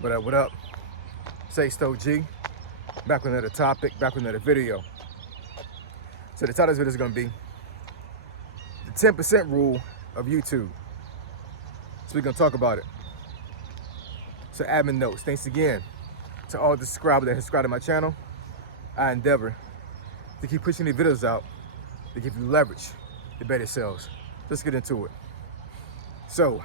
What up? Say Stoke G. Back with another topic, back with another video. So the title of this video is going to be the 10% rule of YouTube. So we're going to talk about it. So admin notes. Thanks again to all the subscribers that have subscribed to my channel. I endeavor to keep pushing these videos out to give you leverage to better sales. Let's get into it. So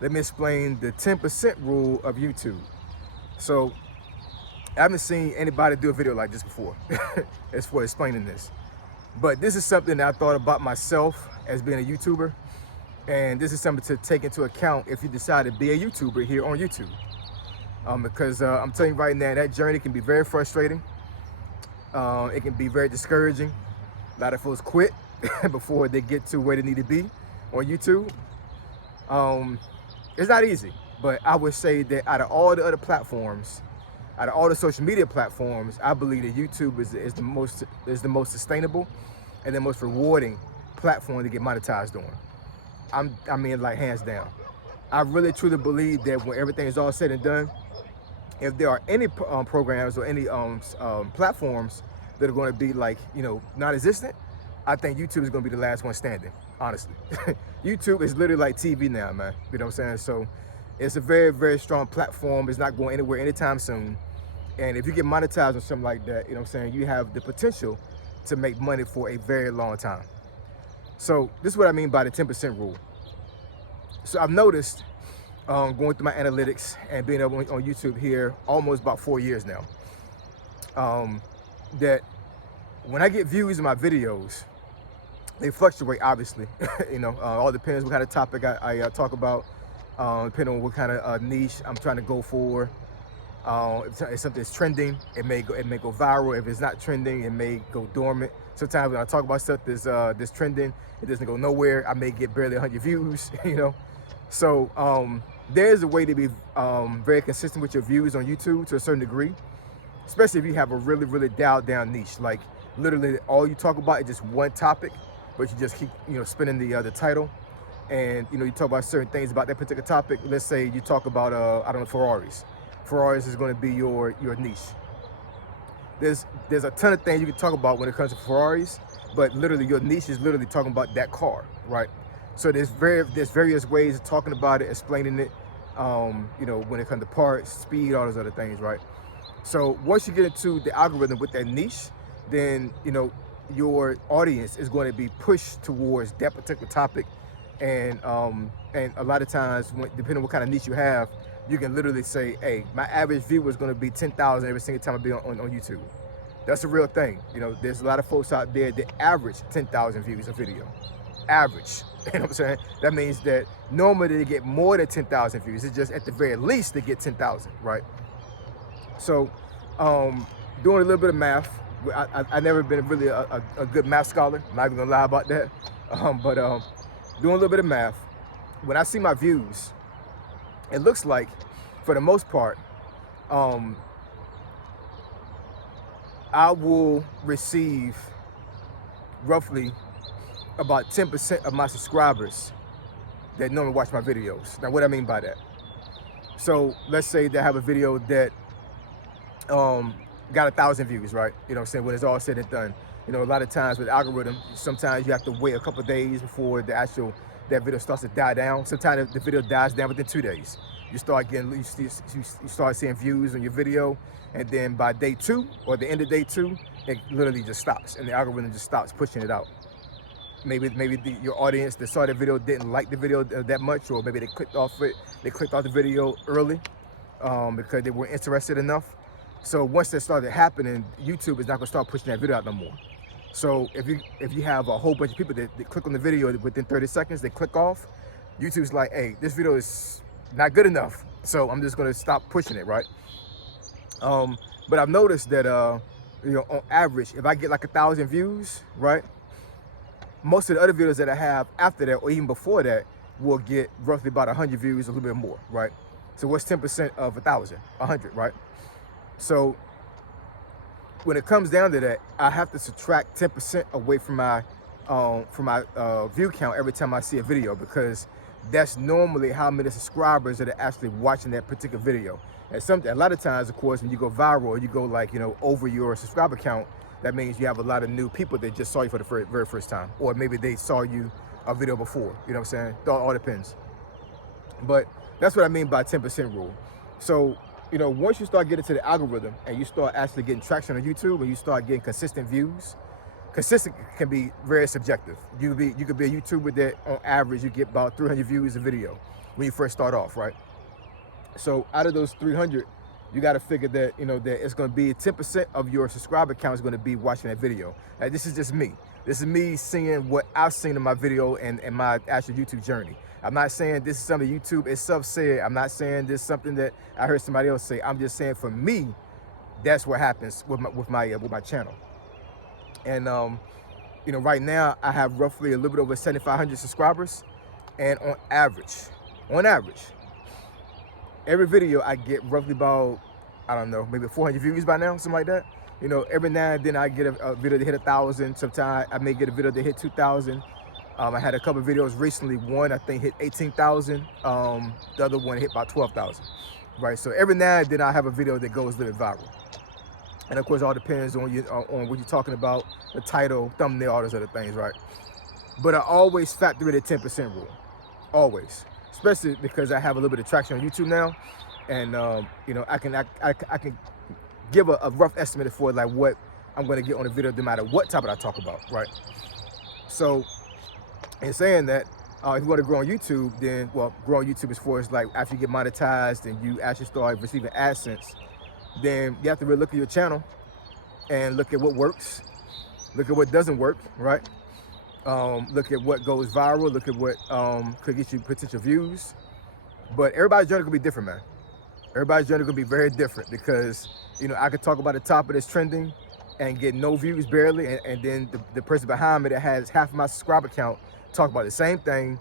let me explain the 10% rule of YouTube. So I haven't seen anybody do a video like this before as for explaining this. But this is something that I thought about myself as being a YouTuber. And this is something to take into account if you decide to be a YouTuber here on YouTube. Because I'm telling you right now, that journey can be very frustrating. It can be very discouraging. A lot of folks quit before they get to where they need to be on YouTube. It's not easy, but I would say that out of all the other platforms, out of all the social media platforms, I believe that YouTube is the most sustainable and the most rewarding platform to get monetized on. I mean, like, hands down. I really truly believe that when everything is all said and done, if there are any programs or any platforms that are going to be, like, non-existent, I think YouTube is going to be the last one standing, honestly. YouTube is literally like TV now, man. You know what I'm saying? So it's a very, very strong platform. It's not going anywhere anytime soon. And if you get monetized on something like that, you know what I'm saying, you have the potential to make money for a very long time. So this is what I mean by the 10% rule. So I've noticed, going through my analytics and being on YouTube here almost about 4 years now, that when I get views in my videos, they fluctuate, obviously. All depends what kind of topic I talk about, depending on what kind of niche I'm trying to go for. If something's trending, it may go viral. If it's not trending, it may go dormant. Sometimes when I talk about stuff that's trending, it doesn't go nowhere. I may get barely 100 views, So there's a way to be very consistent with your views on YouTube to a certain degree, especially if you have a really, really dialed down niche. Like, literally all you talk about is just one topic, but you just keep, spinning the title. And, you talk about certain things about that particular topic. Let's say you talk about, I don't know, Ferraris. Ferraris is going to be your niche. There's a ton of things you can talk about when it comes to Ferraris, but literally your niche is literally talking about that car, right? So there's various ways of talking about it, explaining it, when it comes to parts, speed, all those other things, right? So once you get into the algorithm with that niche, then, your audience is going to be pushed towards that particular topic. And a lot of times, depending on what kind of niche you have, you can literally say, hey, my average view is going to be 10,000 every single time I be on YouTube. That's a real thing. There's a lot of folks out there that average 10,000 views a video. Average. You know what I'm saying? That means that normally they get more than 10,000 views. It's just at the very least they get 10,000, right? So doing a little bit of math. I've never been really a good math scholar. I'm not even gonna lie about that. But doing a little bit of math, when I see my views, it looks like, for the most part, I will receive roughly about 10% of my subscribers that normally watch my videos. Now, what I mean by that? So let's say they have a video that got 1,000 views, right? You know what I'm saying? When it's all said and done. A lot of times with the algorithm, sometimes you have to wait a couple of days before that video starts to die down. Sometimes the video dies down within 2 days. You start seeing views on your video, and then by day 2 or the end of day 2, it literally just stops, and the algorithm just stops pushing it out. Maybe your audience that saw the video didn't like the video that much, or maybe they clicked off it. They clicked off the video early because they weren't interested enough. So once that started happening, YouTube is not gonna start pushing that video out no more. So if you have a whole bunch of people that click on the video within 30 seconds, they click off, YouTube's like, hey, this video is not good enough, so I'm just gonna stop pushing it, right? But I've noticed that on average, if I get like 1,000 views, right, most of the other videos that I have after that or even before that will get roughly about 100 views, a little bit more, right? So what's 10% of 1,000? 100, right? So when it comes down to that, I have to subtract 10% away from my view count every time I see a video, because that's normally how many subscribers that are actually watching that particular video. And a lot of times, of course, when you go viral, you go like, over your subscriber count, that means you have a lot of new people that just saw you for the very first time, or maybe they saw you a video before, you know what I'm saying? It all depends. But that's what I mean by 10% rule. So, once you start getting to the algorithm and you start actually getting traction on YouTube and you start getting consistent views, consistent can be very subjective. You could be a YouTuber that on average you get about 300 views a video when you first start off, right? So out of those 300, you got to figure that that it's going to be 10% of your subscriber count is going to be watching that video. Now, this is just me. This is me seeing what I've seen in my video and my actual YouTube journey. I'm not saying this is something YouTube itself said. I'm not saying this is something that I heard somebody else say. I'm just saying for me, that's what happens with my channel. And right now I have roughly a little bit over 7,500 subscribers, and on average, every video I get roughly about, I don't know, maybe 400 views by now, something like that. Every now and then I get a video that hit 1,000. Sometimes I may get a video that hit 2,000. I had a couple of videos recently. One I think hit 18,000. The other one hit about 12,000. Right. So every now and then I have a video that goes a little bit viral. And of course, it all depends on on what you're talking about, the title, thumbnail, all those other things, right? But I always factor in the 10% rule, always, especially because I have a little bit of traction on YouTube now, and I can give a rough estimate for like what I'm going to get on a video, no matter what topic I talk about, right? So, in saying that, if you want to grow on YouTube, then grow on YouTube as far as like after you get monetized and you actually start receiving AdSense, then you have to really look at your channel and look at what works, look at what doesn't work, right? Look at what goes viral, look at what could get you potential views. But everybody's journey could be different, man. Everybody's journey could be very different because, I could talk about a topic that's trending and get no views barely, and then the person behind me that has half of my subscriber count talk about the same thing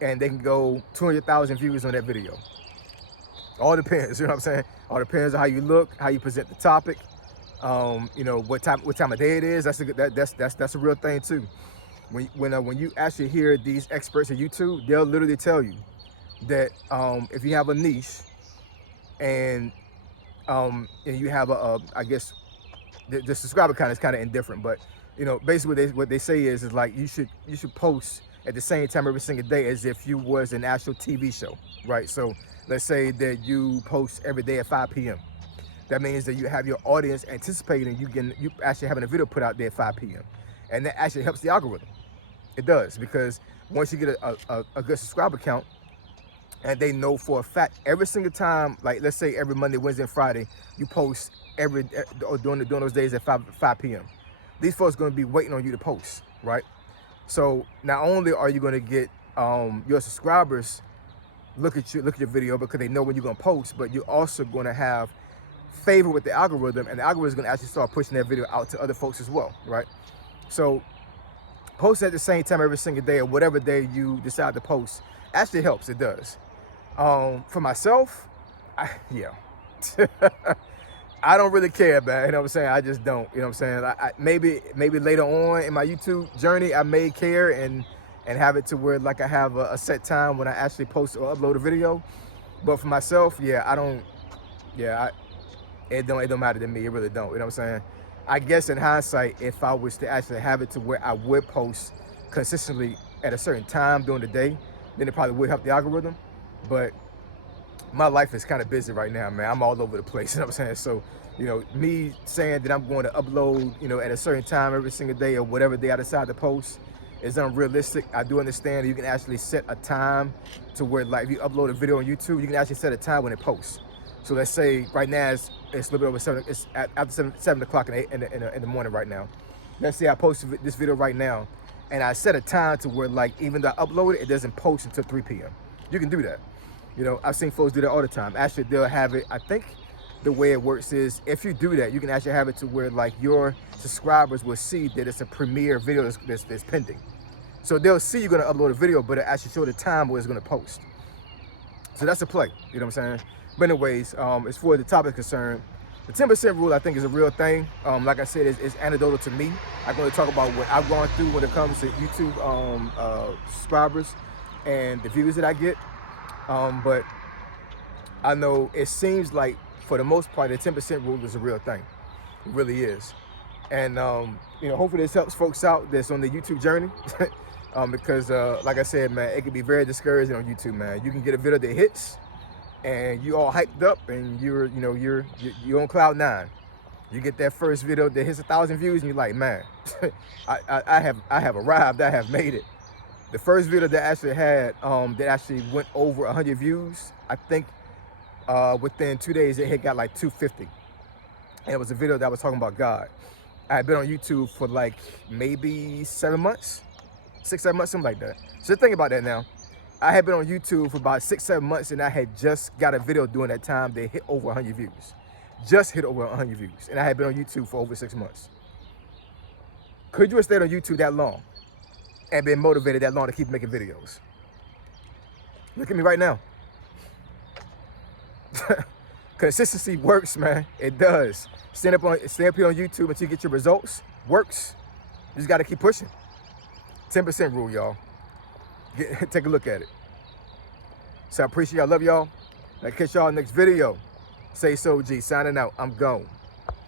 and they can go 200,000 views on that video. All depends, you know what I'm saying? All depends on how you look, how you present the topic, what time of day it is. That's a real thing too. When you actually hear these experts on YouTube, they'll literally tell you that if you have a niche and you have I guess the subscriber count is kind of indifferent, but basically what they say is like you should post at the same time every single day as if you was an actual TV show, right? So let's say that you post every day at 5 p.m. That means that you have your audience anticipating you actually having a video put out there at 5 p.m. And that actually helps the algorithm. It does, because once you get a good subscriber count, and they know for a fact every single time, like let's say every Monday, Wednesday, and Friday, you post during those days at 5 p.m. These folks are going to be waiting on you to post, right? So not only are you going to get your subscribers look at your video because they know when you're going to post, but you're also going to have favor with the algorithm, and the algorithm is going to actually start pushing that video out to other folks as well, right? So post at the same time every single day, or whatever day you decide to post, actually helps. It does. For myself, yeah. I don't really care, man. You know what I'm saying? I just don't. You know what I'm saying? Maybe later on in my YouTube journey, I may care and have it to where like I have a set time when I actually post or upload a video. But for myself, yeah, I don't. Yeah, it don't matter to me. It really don't. You know what I'm saying? I guess in hindsight, if I was to actually have it to where I would post consistently at a certain time during the day, then it probably would help the algorithm. But my life is kind of busy right now, man. I'm all over the place, you know what I'm saying? So, me saying that I'm going to upload, at a certain time every single day or whatever day I decide to post is unrealistic. I do understand that you can actually set a time to where, like, if you upload a video on YouTube, you can actually set a time when it posts. So let's say right now it's a little bit over 7, it's after 7 o'clock in the morning right now. Let's say I posted this video right now and I set a time to where, like, even though I upload it, it doesn't post until 3 p.m. You can do that. I've seen folks do that all the time. Actually, they'll have it, I think the way it works is if you do that, you can actually have it to where like your subscribers will see that it's a premiere video that's pending. So they'll see you're gonna upload a video, but it actually show the time where it's gonna post. So that's a play, you know what I'm saying? But anyways, as far as the topic is concerned, the 10% rule I think is a real thing. Like I said, it's anecdotal to me. I'm gonna talk about what I've gone through when it comes to YouTube subscribers. and the views that I get. But I know it seems like for the most part, the 10% rule is a real thing. It really is. And hopefully this helps folks out that's on the YouTube journey. Because like I said, man, it can be very discouraging on YouTube, man. You can get a video that hits and you all hyped up and you're on cloud nine. You get that first video that hits 1,000 views and you're like, man, I have arrived, I have made it. The first video that actually had that actually went over 100 views, I think within 2 days it got like 250. And it was a video that was talking about God. I had been on YouTube for like maybe 7 months, 6, 7 months, something like that. So think about that now. I had been on YouTube for about 6, 7 months and I had just got a video during that time that hit over 100 views. Just hit over 100 views. And I had been on YouTube for over 6 months. Could you have stayed on YouTube that long and been motivated that long to keep making videos? Look at me right now. Consistency works, man. It does. Stand up here on YouTube until you get your results. Works. You just got to keep pushing. 10% rule, y'all. Take a look at it. So I appreciate y'all. Love y'all. I'll catch y'all next video. Say so, G. Signing out. I'm gone.